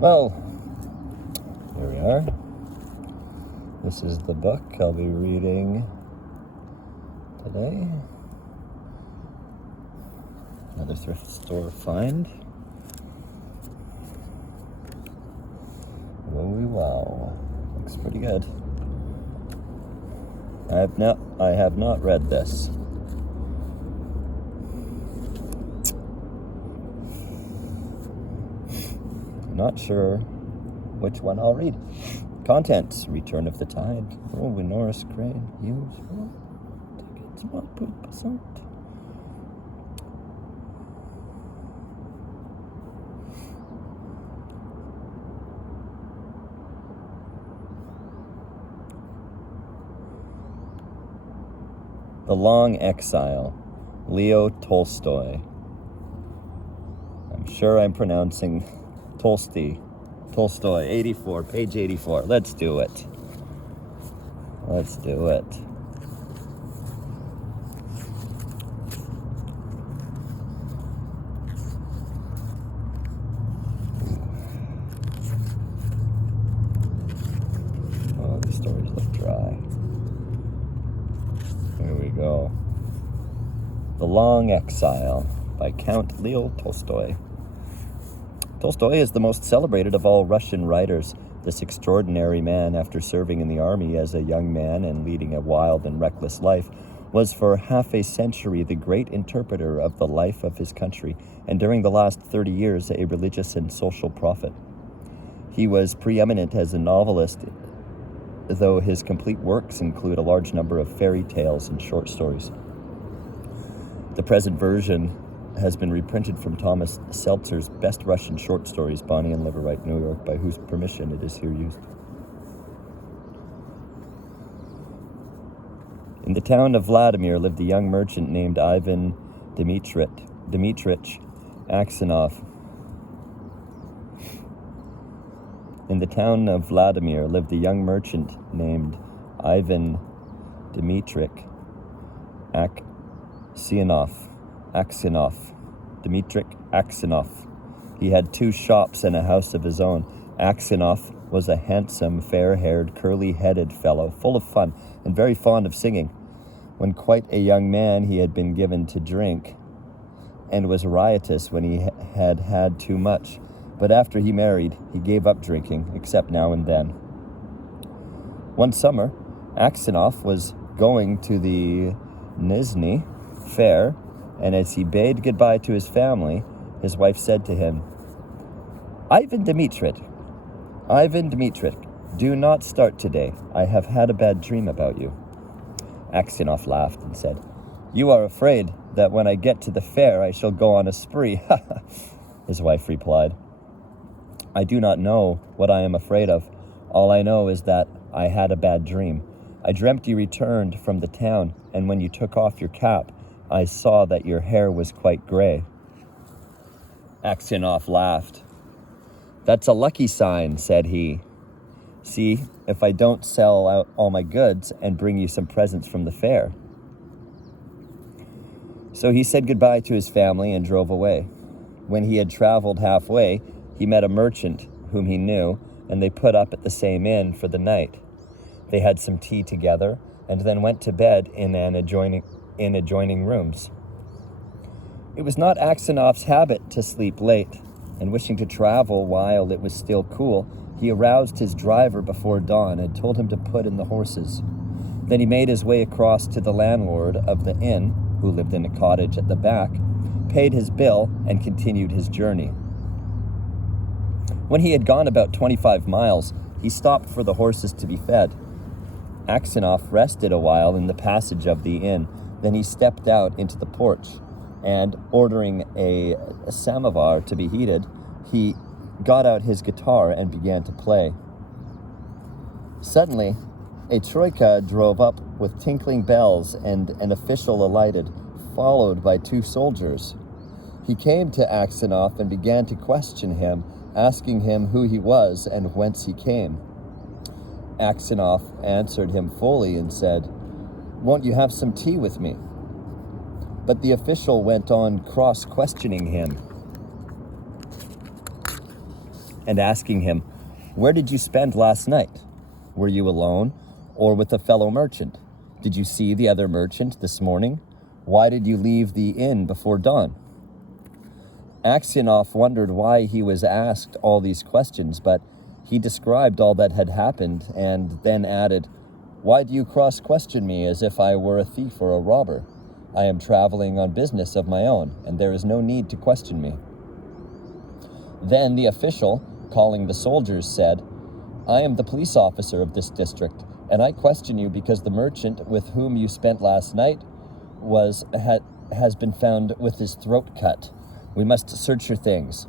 Well, here we are. This is the book I'll be reading today. Another thrift store find. Whoa, wow. Looks pretty good. I have not read this. Not sure which one I'll read. Contents: Return of the Tide. Oh, Norris Crane. Use tickets, not poop, assault. The Long Exile. Leo Tolstoy. I'm sure I'm pronouncing Tolstoy, 84, page 84. Let's do it. Let's do it. Oh, these stories look dry. Here we go. The Long Exile by Count Leo Tolstoy. Tolstoy is the most celebrated of all Russian writers. This extraordinary man, after serving in the army as a young man and leading a wild and reckless life, was for half a century the great interpreter of the life of his country, and during the last 30 years a religious and social prophet. He was preeminent as a novelist, though his complete works include a large number of fairy tales and short stories. The present version has been reprinted from Thomas Seltzer's Best Russian Short Stories, Bonnie and Liverwhite, New York, by whose permission it is here used. In the town of Vladimir lived a young merchant named Ivan Dmitrich Aksionov. In the town of Vladimir lived a young merchant named Ivan Dmitrich Aksionov. He had 2 shops and a house of his own. Aksionov was a handsome, fair-haired, curly-headed fellow, full of fun and very fond of singing. When quite a young man, he had been given to drink and was riotous when he had had too much. But after he married, he gave up drinking, except now and then. One summer, Aksionov was going to the Nizhny fair, and as he bade goodbye to his family, his wife said to him, Ivan Dmitrich, do not start today. I have had a bad dream about you." Aksionov laughed and said, "You are afraid that when I get to the fair I shall go on a spree." His wife replied, "I do not know what I am afraid of. All I know is that I had a bad dream. I dreamt you returned from the town, and when you took off your cap, I saw that your hair was quite gray." Aksionov laughed. "That's a lucky sign," said he. "See if I don't sell out all my goods and bring you some presents from the fair." So he said goodbye to his family and drove away. When he had traveled halfway, he met a merchant whom he knew, and they put up at the same inn for the night. They had some tea together and then went to bed in adjoining rooms. It was not Aksionov's habit to sleep late, and wishing to travel while it was still cool, he aroused his driver before dawn and told him to put in the horses. Then he made his way across to the landlord of the inn, who lived in a cottage at the back, paid his bill, and continued his journey. When he had gone about 25 miles, he stopped for the horses to be fed. Aksionov rested a while in the passage of the inn. Then he stepped out into the porch, and ordering a samovar to be heated, he got out his guitar and began to play. Suddenly, a troika drove up with tinkling bells, and an official alighted, followed by 2 soldiers. He came to Aksionov and began to question him, asking him who he was and whence he came. Aksionov answered him fully and said, "Won't you have some tea with me?" But the official went on cross-questioning him. and asking him, "Where did you spend last night? Were you alone or with a fellow merchant? Did you see the other merchant this morning? Why did you leave the inn before dawn?" Aksionov wondered why he was asked all these questions, but he described all that had happened and then added, "Why do you cross-question me as if I were a thief or a robber? I am traveling on business of my own, and there is no need to question me." Then the official, calling the soldiers, said, "I am the police officer of this district, and I question you because the merchant with whom you spent last night has been found with his throat cut. We must search your things."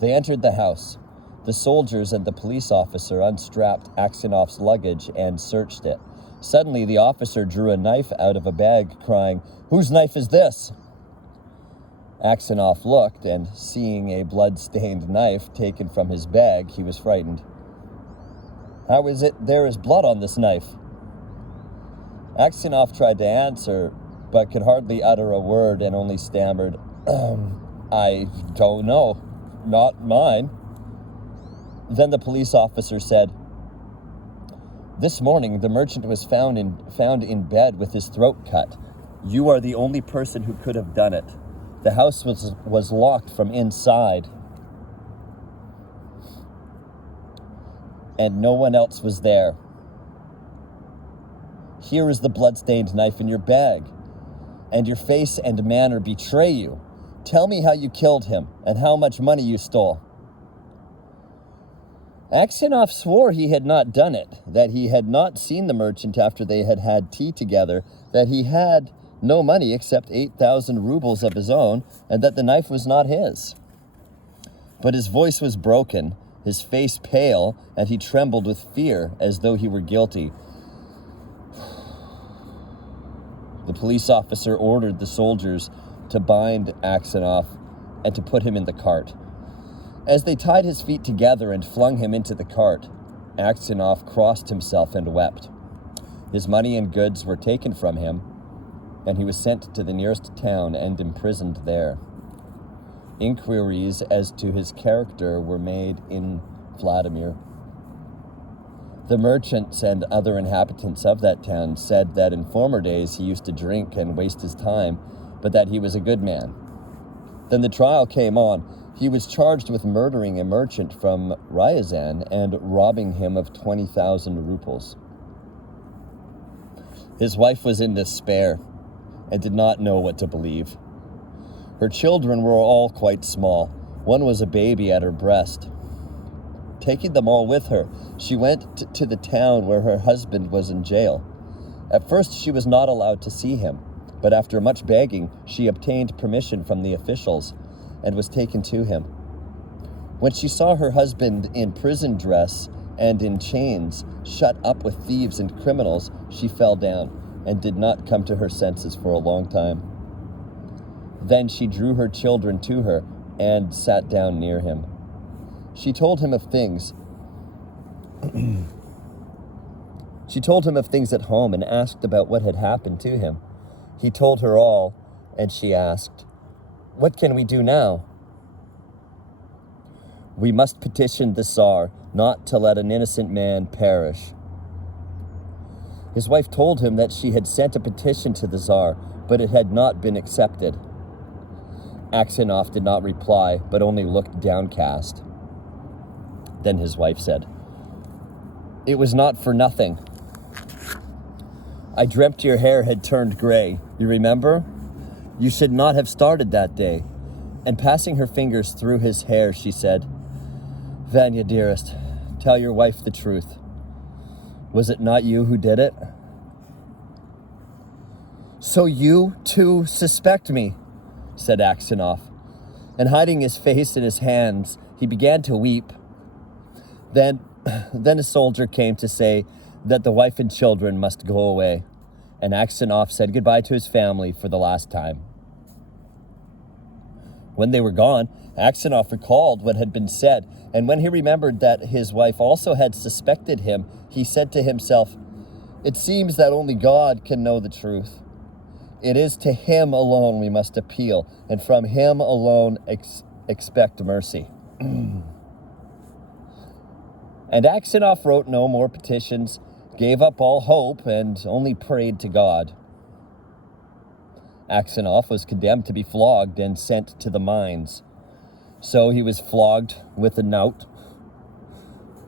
They entered the house. The soldiers and the police officer unstrapped Aksionov's luggage and searched it. Suddenly, the officer drew a knife out of a bag, crying, "Whose knife is this?" Aksionov looked, and seeing a blood-stained knife taken from his bag, he was frightened. "How is it there is blood on this knife?" Aksionov tried to answer, but could hardly utter a word and only stammered, "I don't know. Not mine." Then the police officer said, "This morning the merchant was found in bed with his throat cut. You are the only person who could have done it. The house was locked from inside, and no one else was there. Here is the blood-stained knife in your bag, and your face and manner betray you. Tell me how you killed him and how much money you stole." Aksionov swore he had not done it, that he had not seen the merchant after they had had tea together, that he had no money except 8,000 rubles of his own, and that the knife was not his. But his voice was broken, his face pale, and he trembled with fear as though he were guilty. The police officer ordered the soldiers to bind Aksionov and to put him in the cart. As they tied his feet together and flung him into the cart, Aksionov crossed himself and wept. His money and goods were taken from him, and he was sent to the nearest town and imprisoned there. Inquiries as to his character were made in Vladimir. The merchants and other inhabitants of that town said that in former days he used to drink and waste his time, but that he was a good man. Then the trial came on. He was charged with murdering a merchant from Ryazan and robbing him of 20,000 rubles. His wife was in despair and did not know what to believe. Her children were all quite small. One was a baby at her breast. Taking them all with her, she went to the town where her husband was in jail. At first, she was not allowed to see him, but after much begging, she obtained permission from the officials and was taken to him. When she saw her husband in prison dress and in chains, shut up with thieves and criminals, she fell down and did not come to her senses for a long time. Then she drew her children to her and sat down near him. She told him of things. She told him of things at home and asked about what had happened to him. He told her all, and she asked, "What can we do now?" "We must petition the Tsar not to let an innocent man perish." His wife told him that she had sent a petition to the Tsar, but it had not been accepted. Aksionov did not reply, but only looked downcast. Then his wife said, "It was not for nothing. I dreamt your hair had turned gray. You remember? You should not have started that day." And passing her fingers through his hair, she said, "Vanya, dearest, tell your wife the truth. Was it not you who did it?" "So you, too, suspect me," said Aksionov. And hiding his face in his hands, he began to weep. Then a soldier came to say that the wife and children must go away, and Aksionov said goodbye to his family for the last time. When they were gone, Aksionov recalled what had been said, and when he remembered that his wife also had suspected him, he said to himself, "It seems that only God can know the truth. It is to him alone we must appeal, and from him alone expect mercy." And Aksionov wrote no more petitions, gave up all hope, and only prayed to God. Aksionov was condemned to be flogged and sent to the mines. So he was flogged with a knot.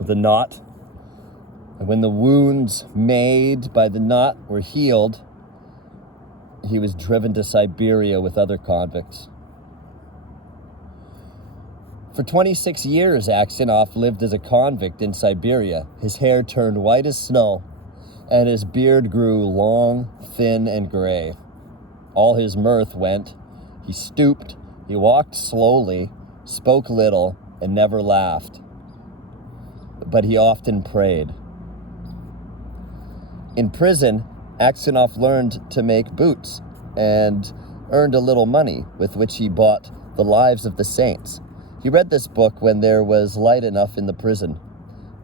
And when the wounds made by the knot were healed, he was driven to Siberia with other convicts. For 26 years, Aksionov lived as a convict in Siberia. His hair turned white as snow, and his beard grew long, thin, and gray. All his mirth went. He stooped, he walked slowly, spoke little, and never laughed. But he often prayed. In prison, Aksionov learned to make boots and earned a little money with which he bought The Lives of the Saints. He read this book when there was light enough in the prison,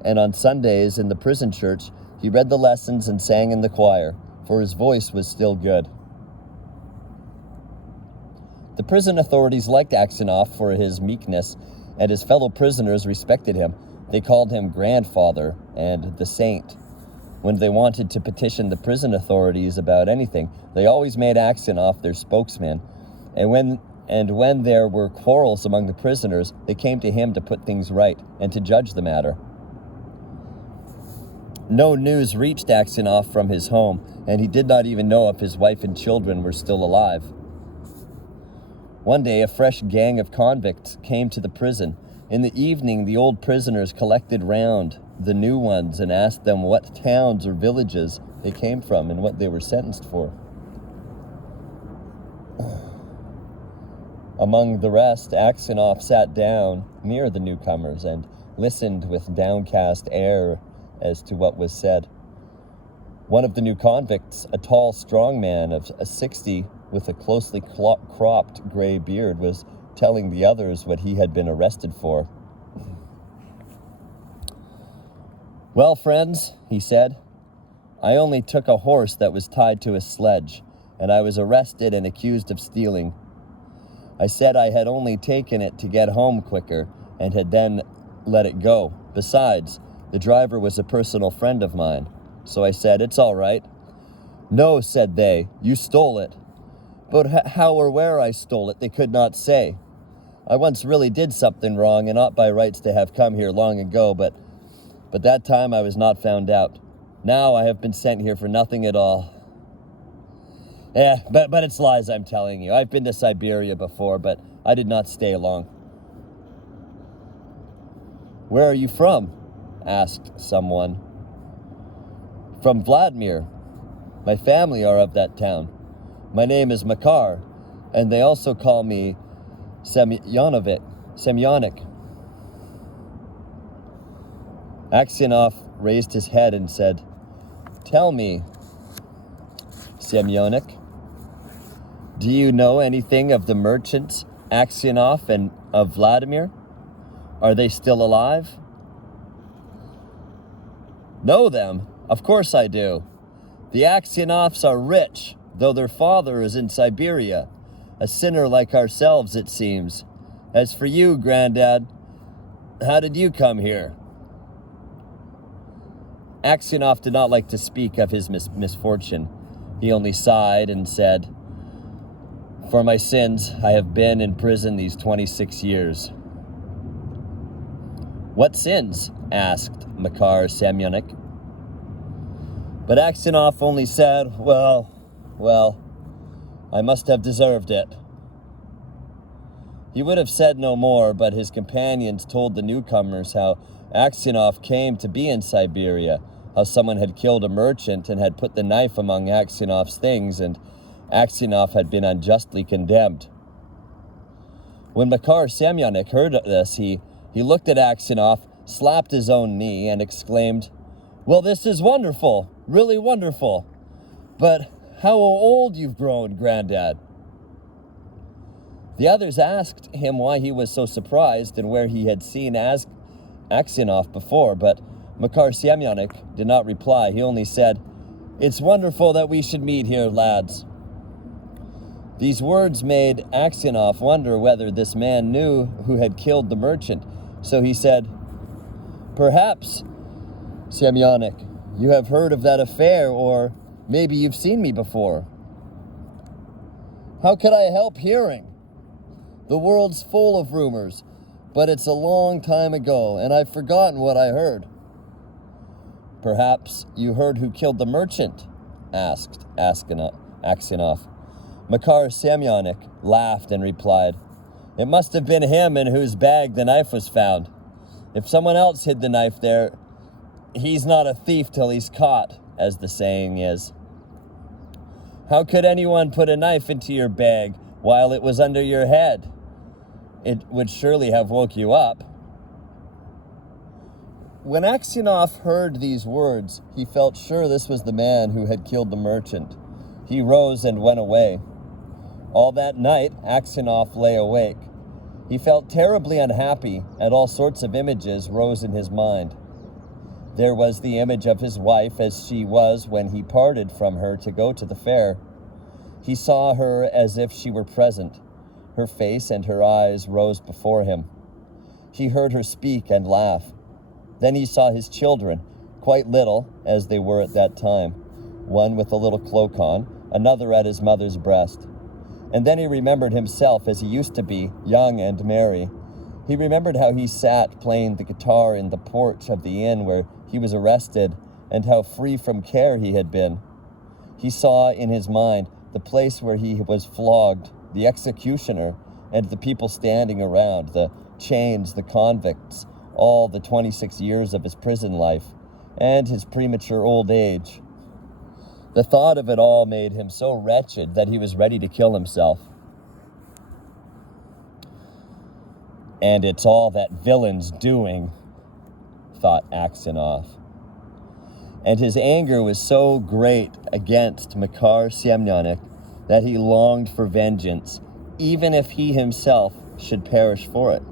and on Sundays in the prison church, he read the lessons and sang in the choir, for his voice was still good. The prison authorities liked Aksionov for his meekness, and his fellow prisoners respected him. They called him Grandfather and the Saint. When they wanted to petition the prison authorities about anything, they always made Aksionov their spokesman, and when there were quarrels among the prisoners, they came to him to put things right and to judge the matter. No news reached Aksionov from his home, and he did not even know if his wife and children were still alive. One day, a fresh gang of convicts came to the prison. In the evening, the old prisoners collected round the new ones and asked them what towns or villages they came from and what they were sentenced for. Among the rest, Aksionov sat down near the newcomers and listened with downcast air as to what was said. One of the new convicts, a tall, strong man of 60 with a closely cropped gray beard, was telling the others what he had been arrested for. "Well, friends," he said, "I only took a horse that was tied to a sledge, and I was arrested and accused of stealing. I said I had only taken it to get home quicker and had then let it go. Besides, the driver was a personal friend of mine. So I said, 'It's all right.' 'No,' said they, 'you stole it.' But how or where I stole it, they could not say. I once really did something wrong and ought by rights to have come here long ago, but that time I was not found out. Now I have been sent here for nothing at all. But it's lies I'm telling you. I've been to Siberia before, but I did not stay long." "Where are you from?" asked someone. "From Vladimir. My family are of that town. My name is Makar, and they also call me Semyonik. Aksionov raised his head and said, "Tell me, Semyonik, do you know anything of the merchants Aksionov and of Vladimir? Are they still alive?" "Know them? Of course I do. The Aksionovs are rich, though their father is in Siberia, a sinner like ourselves, it seems. As for you, Granddad, how did you come here?" Aksionov did not like to speak of his misfortune. He only sighed and said, "For my sins, I have been in prison these 26 years. "What sins?" asked Makar Semyonik. But Aksionov only said, well, I must have deserved it." He would have said no more, but his companions told the newcomers how Aksionov came to be in Siberia, how someone had killed a merchant and had put the knife among Aksionov's things, and Aksionov had been unjustly condemned. When Makar Semyonik heard this, he looked at Aksionov, slapped his own knee, and exclaimed, "Well, this is wonderful, really wonderful. But how old you've grown, Granddad." The others asked him why he was so surprised and where he had seen Aksionov before, but Makar Semyonik did not reply. He only said, "It's wonderful that we should meet here, lads." These words made Aksionov wonder whether this man knew who had killed the merchant. So he said, Perhaps, Semyonich, you have heard of that affair, or maybe you've seen me before. How could I help hearing? The world's full of rumors, but it's a long time ago, and I've forgotten what I heard. Perhaps you heard who killed the merchant? Asked Aksionov. Makar Semyonich laughed and replied, It must have been him in whose bag the knife was found. If someone else hid the knife there, he's not a thief till he's caught, as the saying is. How could anyone put a knife into your bag while it was under your head? It would surely have woke you up. When Aksionov heard these words, he felt sure this was the man who had killed the merchant. He rose and went away. All that night, Aksionov lay awake. He felt terribly unhappy, and all sorts of images rose in his mind. There was the image of his wife as she was when he parted from her to go to the fair. He saw her as if she were present. Her face and her eyes rose before him. He heard her speak and laugh. Then he saw his children, quite little, as they were at that time, one with a little cloak on, another at his mother's breast. And then he remembered himself as he used to be, young and merry. He remembered how he sat playing the guitar in the porch of the inn where he was arrested, and how free from care he had been. He saw in his mind the place where he was flogged, the executioner, and the people standing around, the chains, the convicts, all the 26 years of his prison life, and his premature old age. The thought of it all made him so wretched that he was ready to kill himself. And it's all that villain's doing, thought Aksionov. And his anger was so great against Makar Semyonich that he longed for vengeance, even if he himself should perish for it.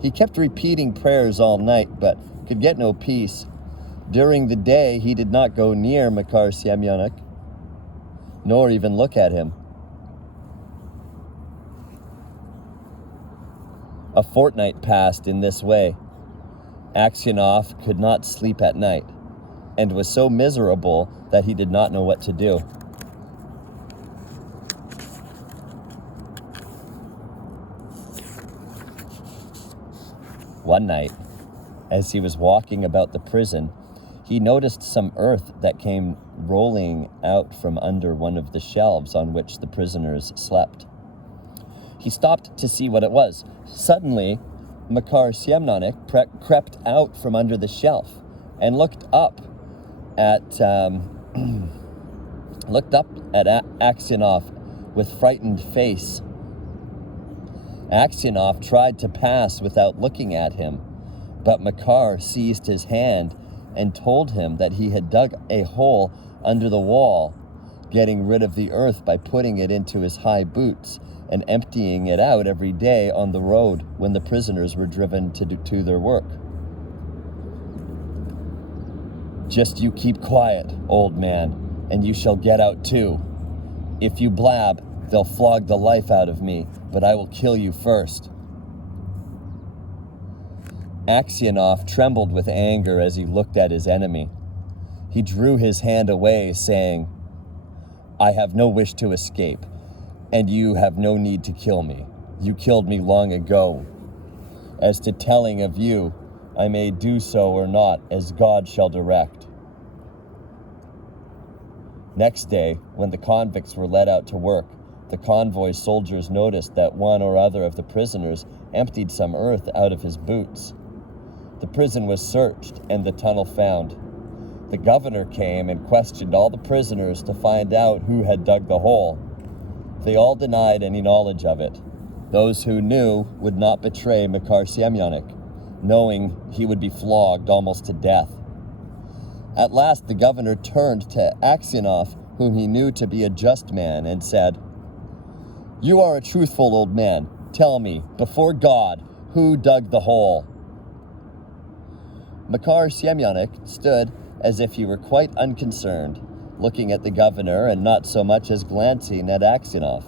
He kept repeating prayers all night, but could get no peace. During the day, he did not go near Makar Semyonich, nor even look at him. A fortnight passed in this way. Aksionov could not sleep at night, and was so miserable that he did not know what to do. One night, as he was walking about the prison, he noticed some earth that came rolling out from under one of the shelves on which the prisoners slept. He stopped to see what it was. Suddenly, Makar Semyonich crept out from under the shelf and looked up at Aksionov with frightened face. Aksionov tried to pass without looking at him, but Makar seized his hand and told him that he had dug a hole under the wall, getting rid of the earth by putting it into his high boots and emptying it out every day on the road when the prisoners were driven to their work. Just you keep quiet, old man, and you shall get out too. If you blab, they'll flog the life out of me, but I will kill you first. Aksionov trembled with anger as he looked at his enemy. He drew his hand away, saying, I have no wish to escape, and you have no need to kill me. You killed me long ago. As to telling of you, I may do so or not, as God shall direct. Next day, when the convicts were led out to work, the convoy soldiers noticed that one or other of the prisoners emptied some earth out of his boots. The prison was searched and the tunnel found. The governor came and questioned all the prisoners to find out who had dug the hole. They all denied any knowledge of it. Those who knew would not betray Makar Semyonich, knowing he would be flogged almost to death. At last the governor turned to Aksionov, whom he knew to be a just man, and said, You are a truthful old man. Tell me, before God, who dug the hole? Makar Semyonich stood as if he were quite unconcerned, looking at the governor and not so much as glancing at Aksionov.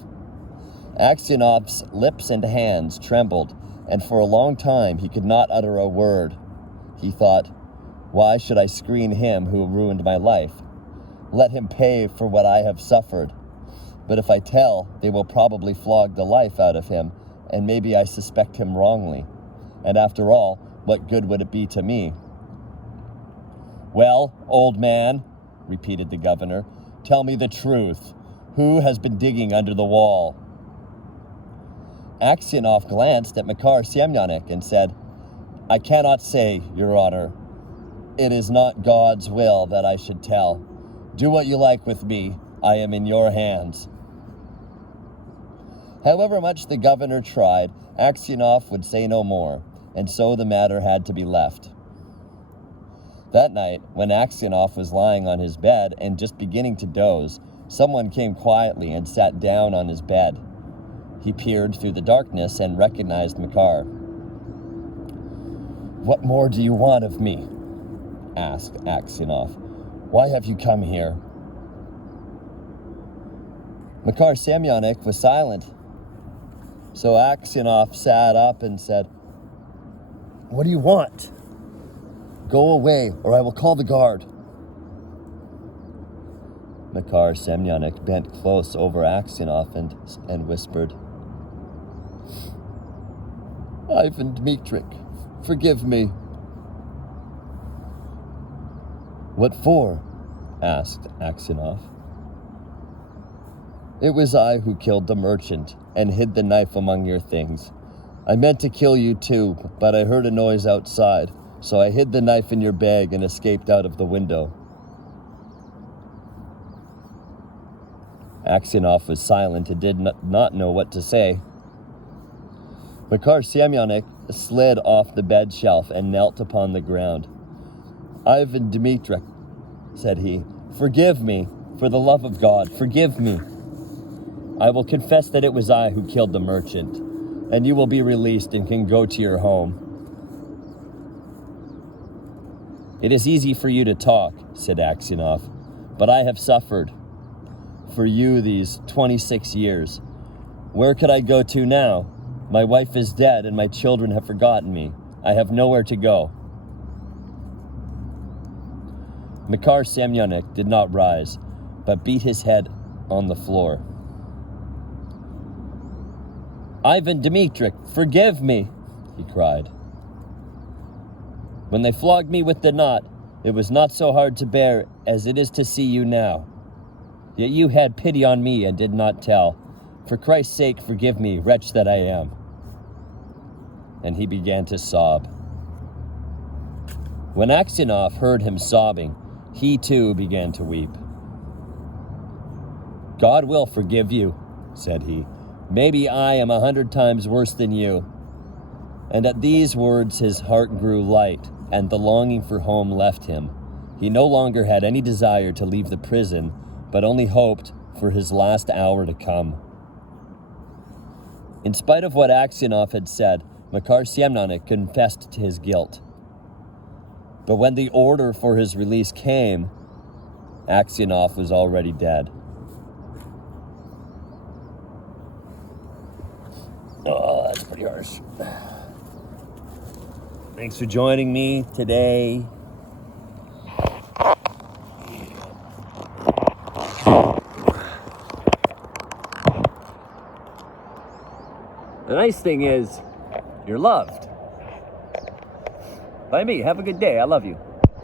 Aksionov's lips and hands trembled, and for a long time he could not utter a word. He thought, "Why should I screen him who ruined my life? Let him pay for what I have suffered. But if I tell, they will probably flog the life out of him, and maybe I suspect him wrongly. And after all, what good would it be to me?" "Well, old man," repeated the governor, "tell me the truth. Who has been digging under the wall?" Aksionov glanced at Makar Semyonich and said, "I cannot say, Your Honor. It is not God's will that I should tell. Do what you like with me. I am in your hands." However much the governor tried, Aksionov would say no more, and so the matter had to be left. That night, when Aksionov was lying on his bed and just beginning to doze, someone came quietly and sat down on his bed. He peered through the darkness and recognized Makar. "What more do you want of me?" asked Aksionov. "Why have you come here?" Makar Semyonich was silent. So Aksionov sat up and said, "What do you want? Go away, or I will call the guard." Makar Semyonich bent close over Aksionov and whispered, "Ivan Dmitrych, forgive me." "What for?" asked Aksionov. "It was I who killed the merchant and hid the knife among your things. I meant to kill you too, but I heard a noise outside, so I hid the knife in your bag and escaped out of the window." Aksionov was silent and did not know what to say. Makar Semyonich slid off the bed shelf and knelt upon the ground. "Ivan Dmitrych," said he, "forgive me. For the love of God, forgive me. I will confess that it was I who killed the merchant, and you will be released and can go to your home." "It is easy for you to talk," said Aksionov, "but I have suffered for you these 26 years. Where could I go to now? My wife is dead and my children have forgotten me. I have nowhere to go." Makar Semyonich did not rise, but beat his head on the floor. "Ivan Dmitrych, forgive me," he cried. "When they flogged me with the knot, it was not so hard to bear as it is to see you now. Yet you had pity on me and did not tell. For Christ's sake, forgive me, wretch that I am." And he began to sob. When Aksionov heard him sobbing, he too began to weep. "God will forgive you," said he. "Maybe I am 100 times worse than you." And at these words his heart grew light, and the longing for home left him. He no longer had any desire to leave the prison, but only hoped for his last hour to come. In spite of what Aksionov had said, Makar Semyonich confessed to his guilt. But when the order for his release came, Aksionov was already dead. Oh, that's pretty harsh. Thanks for joining me today. The nice thing is, you're loved by me. Have a good day. I love you.